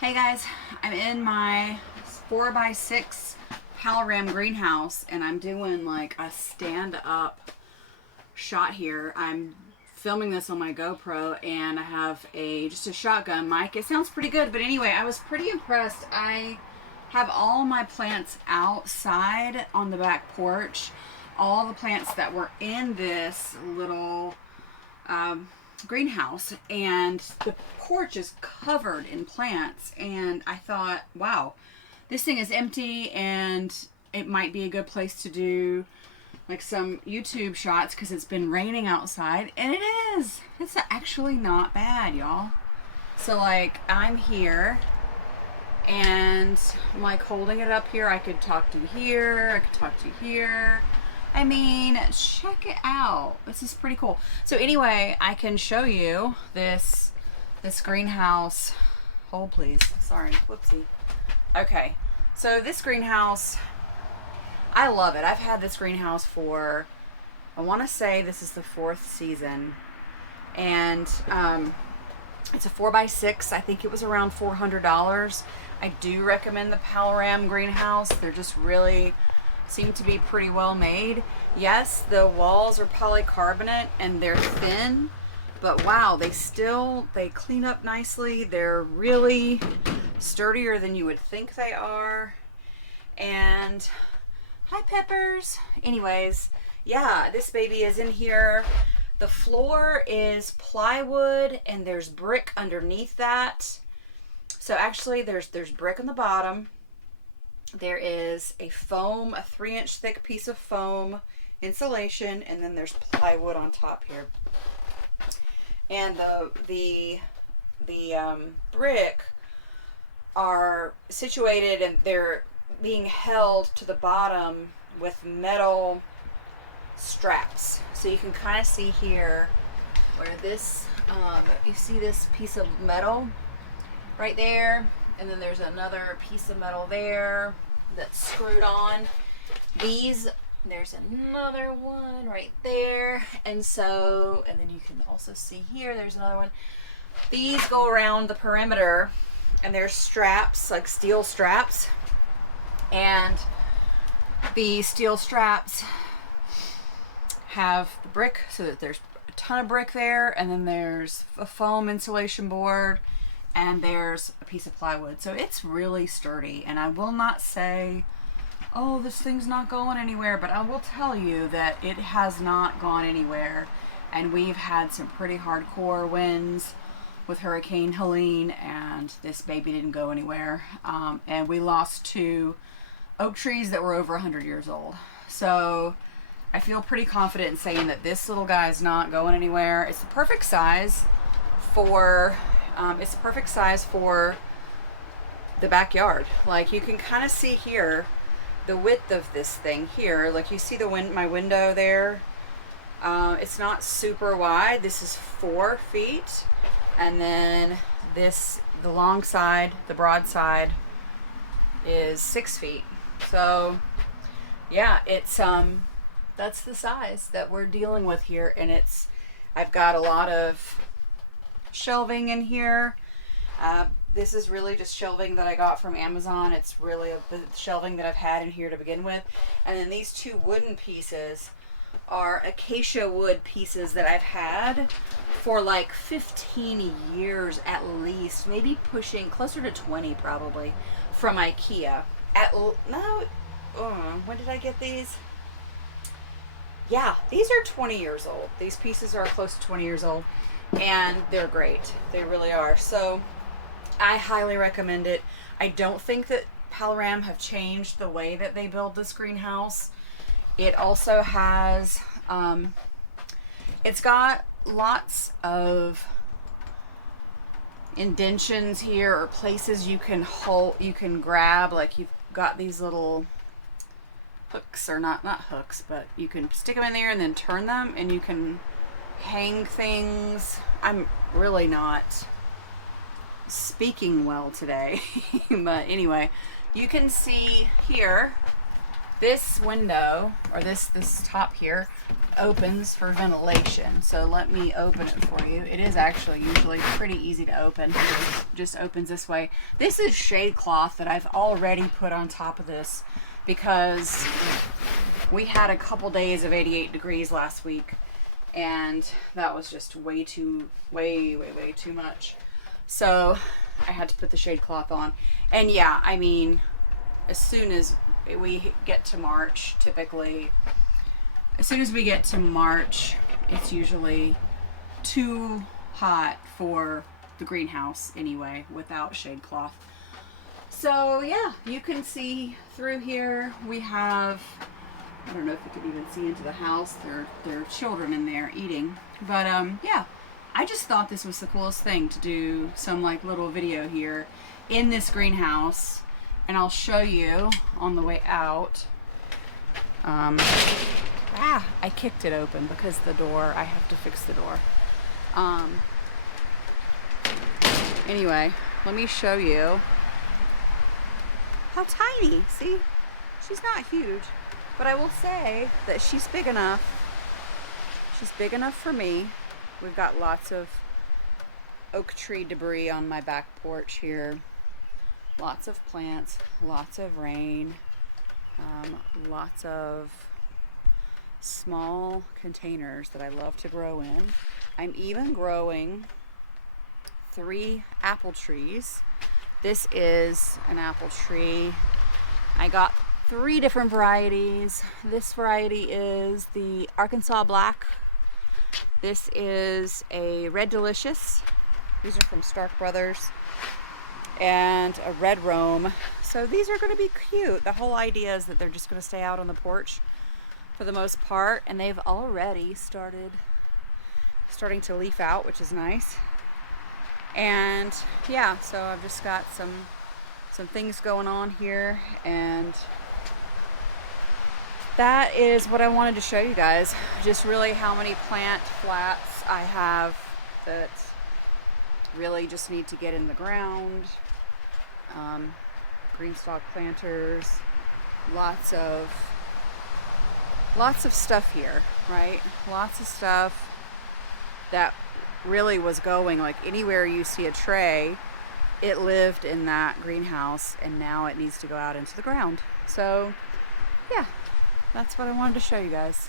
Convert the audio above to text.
Hey guys, I'm in my 4x6 Palram greenhouse and I'm doing like a stand-up shot here. I'm filming this on my GoPro and I have just a shotgun mic. It sounds pretty good, but anyway, I was pretty impressed. I have all my plants outside on the back porch. All the plants that were in this little greenhouse, and the porch is covered in plants, and I thought, wow, this thing is empty and it might be a good place to do like some YouTube shots because it's been raining outside, and it is. It's actually not bad, y'all. So like I'm here and I'm like holding it up here. I could talk to you here, I could talk to you here. I mean, check it out. This is pretty cool. So anyway, I can show you this greenhouse. Hold please. Sorry, whoopsie. Okay, so this greenhouse, I love it. I've had this greenhouse for, I want to say this is the 4th season. And it's a 4x6. I think it was around $400. I do recommend the Palram greenhouse. They're just really seem to be pretty well made. Yes, the walls are polycarbonate and they're thin, but wow, they clean up nicely. They're really sturdier than you would think they are. And hi Peppers. Anyways, yeah, this baby is in here. The floor is plywood and there's brick underneath that. So actually there's brick on the bottom. There is a 3-inch thick piece of foam insulation, and then there's plywood on top here. And the brick are situated and they're being held to the bottom with metal straps. So you can kind of see here where this, you see this piece of metal right there. And then there's another piece of metal there that's screwed on. There's another one right there. And then you can also see here, there's another one. These go around the perimeter and there's straps, like steel straps. And the steel straps have the brick, so that there's a ton of brick there. And then there's a foam insulation board. And there's a piece of plywood. So it's really sturdy. And I will not say, oh, this thing's not going anywhere. But I will tell you that it has not gone anywhere. And we've had some pretty hardcore winds with Hurricane Helene. And this baby didn't go anywhere. And we lost 2 oak trees that were over 100 years old. So I feel pretty confident in saying that this little guy is not going anywhere. It's the perfect size for... the backyard. Like you can kind of see here the width of this thing here. Like you see my window there. It's not super wide. This is 4 feet, and then the long side, the broad side, is 6 feet. So yeah, it's that's the size that we're dealing with here, and I've got a lot of shelving in here. This is really just shelving that I got from Amazon. It's really the shelving that I've had in here to begin with. And then these 2 wooden pieces are acacia wood pieces that I've had for like 15 years at least, maybe pushing closer to 20 probably, from IKEA. When did I get these? Yeah, these are 20 years old. These pieces are close to 20 years old. And they're great. They really are. So I highly recommend it. I don't think that Palram have changed the way that they build this greenhouse. It also has, it's got lots of indentions here, or places you can grab. Like you've got these little hooks, or not hooks, but you can stick them in there and then turn them, and you can hang things. I'm really not speaking well today. But anyway, you can see here this window, or this top here, opens for ventilation. So let me open it for you. It is actually usually pretty easy to open. It just opens this way. This is shade cloth that I've already put on top of this because we had a couple days of 88 degrees last week, and that was just way too much. So I had to put the shade cloth on. And yeah, I mean, as soon as we get to March, typically, as soon as we get to March, it's usually too hot for the greenhouse anyway without shade cloth. So yeah, you can see through here we have, I don't know if you can even see into the house. There are children in there eating. But yeah, I just thought this was the coolest thing to do some like little video here in this greenhouse. And I'll show you on the way out. I kicked it open because the door, I have to fix the door. Anyway, let me show you how tiny. See, she's not huge, but I will say that she's big enough. She's big enough for me. We've got lots of oak tree debris on my back porch here. Lots of plants, lots of rain, lots of small containers that I love to grow in. I'm even growing 3 apple trees. This is an apple tree. I got 3 different varieties. This variety is the Arkansas Black. This is a Red Delicious. These are from Stark Brothers. And a red Rome. So these are going to be cute. The whole idea is that they're just going to stay out on the porch for the most part, and they've already starting to leaf out, which is nice. And yeah, so I've just got some things going on here, and that is what I wanted to show you guys. Just really how many plant flats I have that really just need to get in the ground. Green stalk planters, lots of stuff here, right? Lots of stuff that really was going, like anywhere you see a tray, it lived in that greenhouse, and now it needs to go out into the ground. So yeah, that's what I wanted to show you guys.